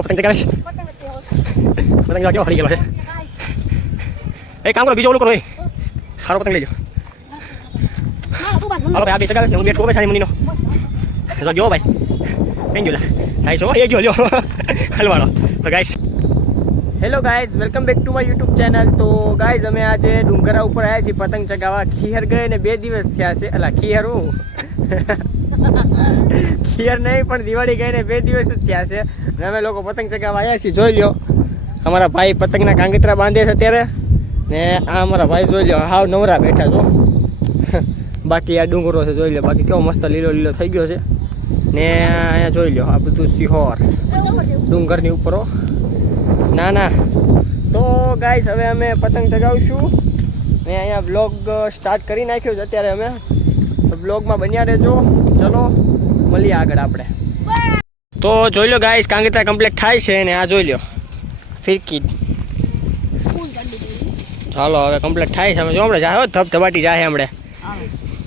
પતંગ ચગાવીશ. પતંગ કેવો હળી ગયેલો છે. એક કામ કરો, બીજો ઓલું કરો. સારો પતંગ લઈ જાઓ. હાલો ભાઈ, આ બે ચગાવીશ ને હું બેઠો બેસાડી મુનીનો. જો ભાઈ કઈ ગયો લા છો એ ગયો લ્યો હલવાણો. તો guys, hello guys, welcome back to my YouTube channel. તો ગાઈઝ, અમે આજે ડુંગરા ઉપર આવ્યા છીએ પતંગ ચગાવવા. ખીહર ગયે ને 2 દિવસ થયા છે. અલા ખીહર હું ખીહર નહીં પણ દિવાળી ગઈ ને 2 દિવસ જ થયા છે. અને અમે લોકો પતંગ ચગાવવા આવ્યા છીએ. જોઈ લ્યો, અમારા ભાઈ પતંગના કાંગતરા બાંધે છે અત્યારે. ને આ અમારા ભાઈ જોઈ લ્યો હાવ નવરા બેઠા છો. બાકી આ ડુંગરો છે જોઈ લો, બાકી કેવો મસ્ત લીલો લીલો થઈ ગયો છે. ને અહીંયા જોઈ લો, આ બધું સિહોર ડુંગરની ઉપર. ના ના, તો ગાઈસ હવે અમે પતંગ ચગાવશું ને અહીંયા વ્લોગ સ્ટાર્ટ કરી નાખ્યો છે અત્યારે અમે. તો વ્લોગમાં બન્યા રહેજો. ચલો મળીએ આગળ આપણે. તો જોઈ લો ગાઈસ, કાંગતરા કમ્પ્લીટ થાય છે ને આ જોઈ લો ફિરકી. ચાલો હવે કમ્પ્લીટ થાય છે. અમે જો આપણે જાય ધબધબાટી જાય હમણે.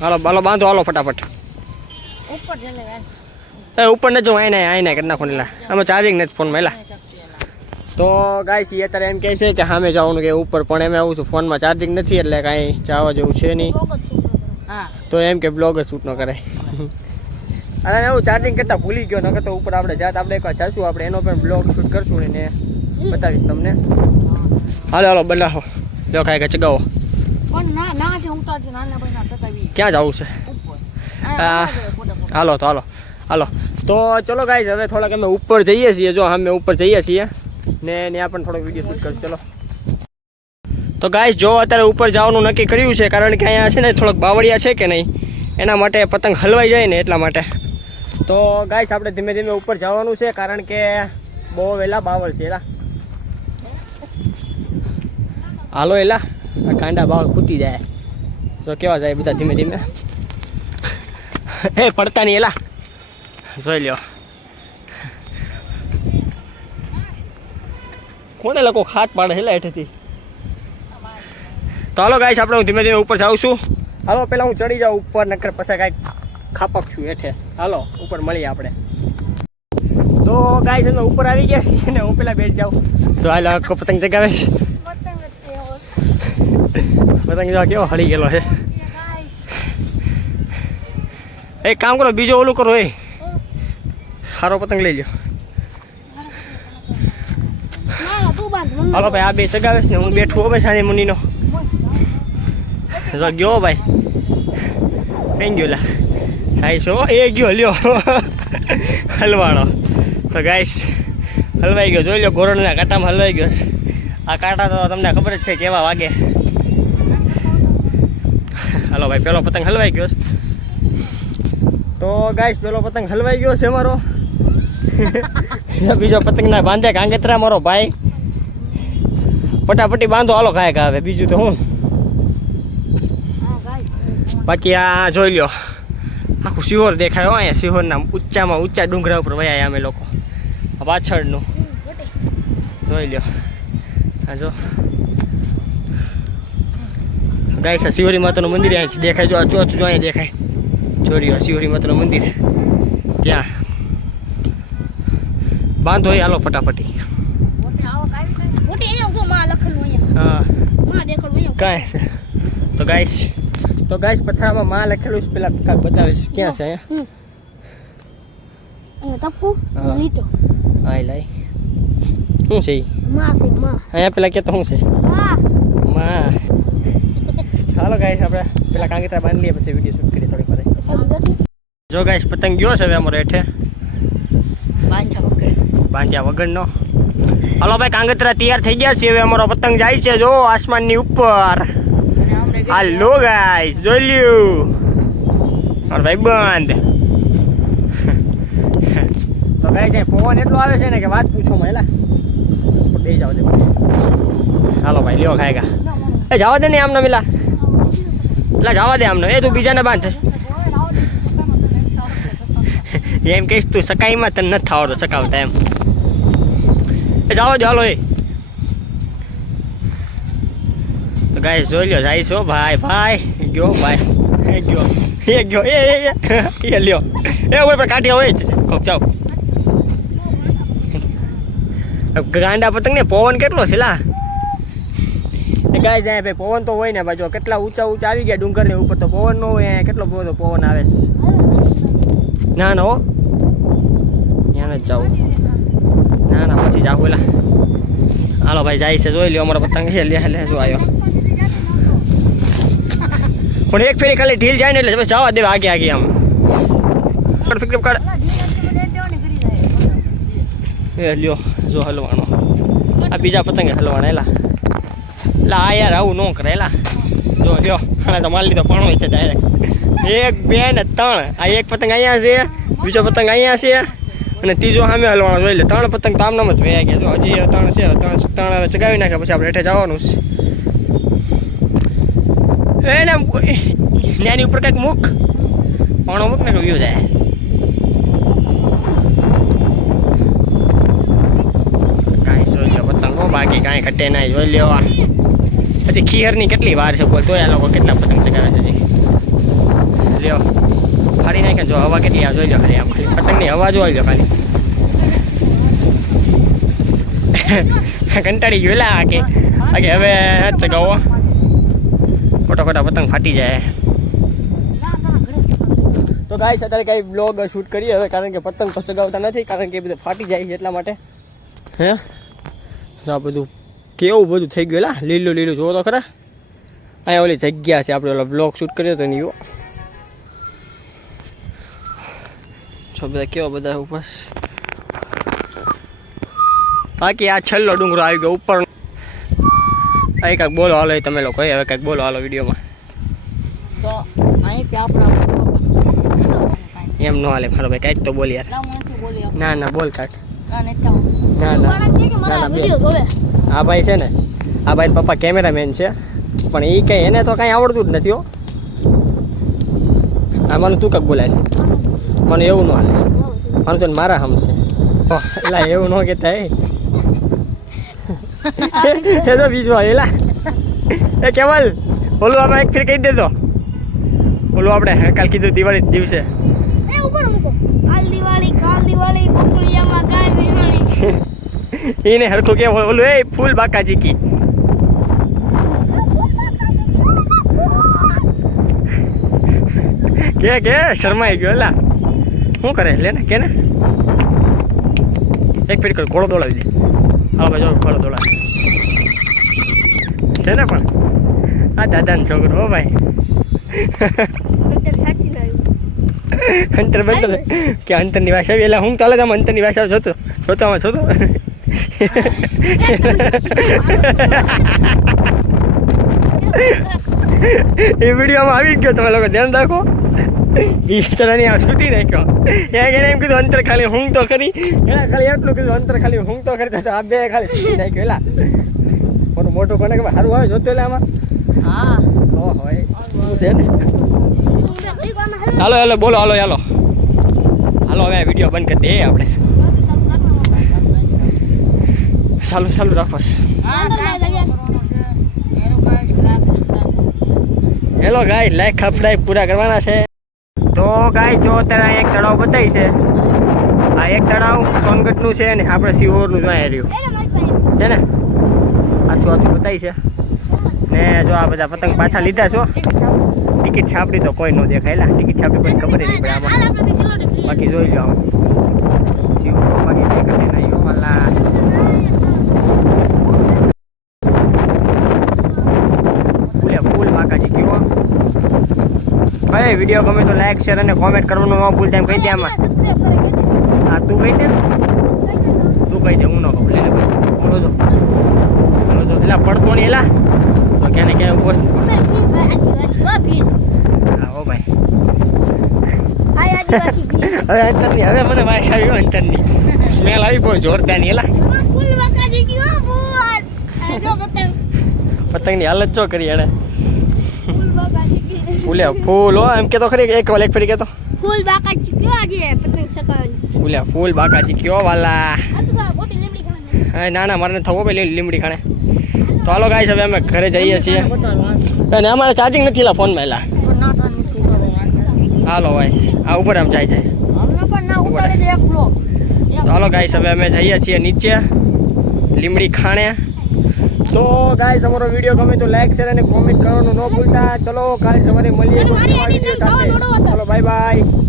હાલો બાલો બાંધો, હાલો ફટાફટ. ઉપર ન જો આઈને કરી નાખો ને. આમાં ચાર્જિંગ નથી ફોનમાં એલા. તો ગાઈસ, એ અત્યારે એમ કહે છે કે સામે જવાનું કે ઉપર, પણ એમ આવું છું ફોનમાં ચાર્જિંગ નથી એટલે કાંઈ જવા જેવું છે નહીં. તો એમ કે બ્લોગ શૂટ ન કરાય. અને એવું ચાર્જિંગ કરતાં ભૂલી ગયો, નકર તો ઉપર આપણે જાત આપણે એકવાર જઈશું, આપણે એનો પણ બ્લોગ શૂટ કરશું ને બતાવીશ તમને. હાલો હાલો બનાવો, જો ખાય કે ચગાવો. ક્યાં જવું છે? હાલો તો હાલો હાલો. તો ચલો ગાઈસ, હવે થોડાક અમે ઉપર જઈએ છીએ. જો અમે ઉપર જઈએ છીએ ને ત્યાં પણ થોડોક વિડીયો શૂટ કરીશું. ચલો. તો ગાઈસ, જો અત્યારે ઉપર જવાનું નક્કી કર્યું છે, કારણ કે અહીંયા છે ને થોડોક બાવળિયા છે કે નહીં, એના માટે પતંગ હલવાઈ જાય ને એટલા માટે. તો ગાઈસ, આપણે ધીમે ધીમે ઉપર જવાનું છે, કારણ કે બહુ વહેલા બાવળ છે એલા. હાલો એલા, આ કાંડા બાવળ ખૂટી જાય. તો કેવા જાય બધા ધીમે ધીમે. એ પડતા નહીં એલા, જોઈ લ્યો. કોને લોકો ખાટ પાડે હેલા હેઠેથી. તો હાલો ગાઈસ, આપણે હું ધીમે ધીમે ઉપર જાઉં છું. હાલો પહેલાં હું ચડી જાઉં ઉપર, નકર પછી કાંઈક ખાપક છું હેઠે. હાલો ઉપર મળીએ આપણે. તો ગાઈસ, અમે ઉપર આવી ગયા છીએ ને હું પહેલાં બેઠ જાઉં. જો હાલો પતંગ ચગાવીશ. પતંગ જો કેવો હળી ગયેલો છે. એક કામ કરો, બીજો ઓલું કરો. એ સારો પતંગ લઈ લ્યો. હાલો ભાઈ, આ બે ચગાવીશ ને હું બેઠું હવે સાની મુનીનો. ગયો ભાઈ કઈ ગયો લા સાઈસો એ ગયો લ્યો હલવાણો. તો ગાઈસ, હલવાઈ ગયો. જોઈ લો, ગોરણના કાંટામાં હલવાઈ ગયો. આ કાંટા તો તમને ખબર જ છે કેવા વાગે. હાલો ભાઈ, પેલો પતંગ હલવાઈ ગયો. તો ગાઈસ, પેલો પતંગ હલવાઈ ગયો છે મારો. બીજો પતંગના બાંધે કાંગતરા મારો ભાઈ. ફટાફટી બાંધો, હાલો ખાય હવે બીજું તો હું. બાકી આ જોઈ લ્યો, આખું સિહોર દેખાય. અહીંયા સિહોરના ઊંચામાં ઊંચા ડુંગરા ઉપર વયા અમે લોકો. પાછળનું જોઈ લ્યો. હા જો ગાઈસ, આ શિવરી માતાનું મંદિર અહીંયા દેખાય. જો આ ચોથું જો અહીંયા દેખાય. જોડ્યો શિવરી માતાનું મંદિર ત્યાં. બાંધો એ, હાલો ફટાફટી. હા કાંઈ. તો ગાઈસ, પથરામાં માં લખેલું છે. પેલા કાંક બતાવીશ ક્યાં છે અહીંયા. હા લાઈ શું છે અહીંયા પેલા કે તો શું છે માં. ચાલો ગાઈસ, આપણે પેલા કાંગતરા બાંધી લઈએ, પછી વિડીયો શૂટ કરીએ થોડીક વાર. જો ગાઈસ, પતંગ ગયો છે હવે અમારો હેઠે બાંધ્યા વગરનો. હાલો ભાઈ, કાંગતરા તૈયાર થઈ ગયા છે. હવે અમારો પતંગ જાય છે જો આસમાનની ઉપર. હાલો ગાઈસ, જોઈ લ્યું મારો ભાઈ બંધ. તો ગાઈસ, પવન એટલો આવે છે ને કે વાત પૂછો માં. એલા બે જાવ દે. હાલો ભાઈ, લ્યો ખાયગા. એ જવા દે ને આમને મિલા. એટલે જવા દે આમને. એ તું બીજાને બાંધે એમ કહીશ તું. સકાઈમાં તને નથી આવડતો સકાવતા એમ. એ જાઓ દે હાલો. એ તો ગાઈસ, જોઈ લ્યો જાય છો ભાઈ. ભાઈ ગયો ભાઈ, એ ગયો એ લ્યો. એ ઉપર કાઢી હોય જ. જાઓ ગાંડા પતંગ ને પવન કેટલો છે લા ગાય જાય ભાઈ પવન તો હોય ને ભાઈ જો કેટલા ઊંચા ઊંચા આવી ગયા ડુંગર ની ઉપર તો પવન ન હોય કેટલો બધો પવન આવે છે ના ના હો ત્યાં જ જાવું ના ના પછી જાવ એલા હાલો ભાઈ જાય છે જોઈ લ્યો અમારો પતંગ છે લે લે જો આવ્યો પણ એક ફેરી ખાલી ઢીલ જાય ને એટલે જવા દે આગે આગે આમ ફિકર કર એ લ્યો જો હલવાનો આ બીજા પતંગે હલવાના એલા લા આ યાર આવું ન કરે એલા જો લ્યો આને તો મારી લીધો પાણો છે ડાયરેક્ટ 1 2 ને 3 આ એક પતંગ અહીંયા છે બીજો પતંગ અહીંયા છે અને ત્રીજો સામે હલવાનો જોઈ લે 3 પતંગ તો આમનામ જ વયા ગયા જો હજી 3 છે 3 હવે ચગાવી નાખ્યા પછી આપણે હેઠે જવાનું છે એને નાની ઉપર કંઈક મૂક પાણો મૂક ને વ્યૂ જાય કાંઈ જોઈ લો પતંગો બાકી કાંઈ ઘટે નહીં જોઈ લેવા પછી ખીહરની કેટલી વાર છે બોલ તોય આ લોકો કેટલા પતંગ ચગાવે છે લ્યો ફાડી નાખે જો હવા કેટલી આવે જોઈ લો ખાલી આમ ખાલી પતંગની હવા જોઈ લો ખાલી કંટાળી ગયો લા કે હવે ચગાવો ખોટા ખોટા પતંગ ફાટી જાય તો ગાઈસ અત્યારે કઈ બ્લોગ શૂટ કરીએ હવે કારણ કે પતંગ તો ચગાવતા નથી કારણ કે એ બધું ફાટી જાય છે એટલા માટે હે આ બધું કેવું બધું થઈ ગયું લા લીલું લીલું જોવો તો ખરા અહીંયા ઓલી જગ્યા છે આપણે ઓલો બ્લોગ શૂટ કર્યો તો ને એવો છો બધા કેવો બધા ઉપર બાકી આ છેલ્લો ડુંગરો આવી ગયો ઉપર અહીં કાંઈક બોલો હાલો તમે લોકો હવે કાંઈક બોલો હાલો વિડીયોમાં તો અહીંથી આપણા એમ ન હાલે મારો ભાઈ કાંઈક તો બોલ યાર ના ના બોલ કાંઈક ના ના ના બે આ ભાઈ છે ને આ ભાઈ પપ્પા કેમેરામેન છે પણ એ કંઈ એને તો કાંઈ આવડતું જ નથી હો આ મને તું કાંઈક બોલાય મને એવું ન હાલે મને તો મારા હમશે એટલે એવું ન કહેતા એ તો બીજું એલા એ કેવલ ઓલું આપણે એક ફેર કહી દેતો ઓલું આપણે કાલ કીધું દિવાળી દિવસે એને હરખું કેમ ઓલું એ ફૂલ બાકાજી કી કે શરમાઈ ગયો એલા શું કરે લે ને કે ને એક ફેર ઘોડો દોડાવી દે હા ભાઈ જો ઘોડો દોડાવે છે ને પણ આ દાદાનો છોકરો હો ભાઈ અંતર બંધ કે અંતરની ભાષા એલા હું ચાલે તમે અંતરની ભાષા જોતો જોતામાં જોતો એ વિડીયોમાં આવી ગયો તમે લોકો ધ્યાન રાખો બિચારાની આ છૂટી નાખ્યો એને એમ કીધું અંતર ખાલી હું તો કરી એના ખાલી એટલું કીધું અંતર ખાલી હું તો કરતા હતા આ બે ખાલી છૂટી નાખ્યો એલા મોટું મોટું કોને કે સારું આવે જોતો એટલે આમાં હા હોય છે ને હાલો હાલો બોલો હાલો હાલો હાલો હવે વિડીયો બંધ કરી દઈએ આપણે ચાલુ ચાલુ રાખો હેલો ગાય લાઈક સબસ્ક્રાઇબ પૂરા કરવાના છે તો ગાય જો અત્યારે એક તળાવ બતાવી છે આ એક તળાવ સોનગઢનું છે ને આપણે સિહોરનું જો અહીંયા રહ્યું છે ને આછું આછું બતાવી છે ને જો આ બધા પતંગ પાછા લીધા છો ટિકિટ છાપડી તો કોઈ ન દેખાયેલા ટિકિટ છાપડી કોઈ ખબર નહીં પડે આમાં બાકી જોઈ લો આમાં સિહોર બાકી દેખાતી નહીં વાલા ફૂલ બાકાજી કેવો ભાઈ વિડીયો ગમે તો લાઈક શેર અને કોમેન્ટ કરવાનું ન ભૂલતા એમ કહી દે આમાં હા તું કહી દે હું ન કહું લે બોલો જો એટલે પડતો નહીં એલા તો ક્યાં ને ક્યાં ઉભો હા હો ભાઈ હવે અંતરની હવે મને વાસ આવી અંતરની સ્મેલ આવી બહુ જોરદારની એલા પતંગની હાલત જો કરી એને ફૂલ્યા ફૂલ હો એમ કે તો ખરી એક ફરી કે તો ફૂલ બાકાજી કયો આજે પતંગ ચકાવવાની ફૂલ્યા ફૂલ બાકાજી કયો વાલા હા ના ના મારે થવો ભાઈ લીમડી ખાણે તો હાલો ગાઈસ હવે અમે ઘરે જઈએ છીએ અને અમારે ચાર્જિંગ નથી એલા ફોનમાં એલા હાલો ભાઈ આ ઉપર આમ જાય છે તો હાલો ગાઈસ હવે અમે જઈએ છીએ નીચે લીમડી ખાણે. તો ગાઈસ અમારો વિડીયો ગમે તો લાઈક શેર અને કોમેન્ટ કરવાનું ન ભૂલતા. ચલો કાલ સવારે મળીએ એક નવા વિડીયો સાથે. ચલો બાય બાય.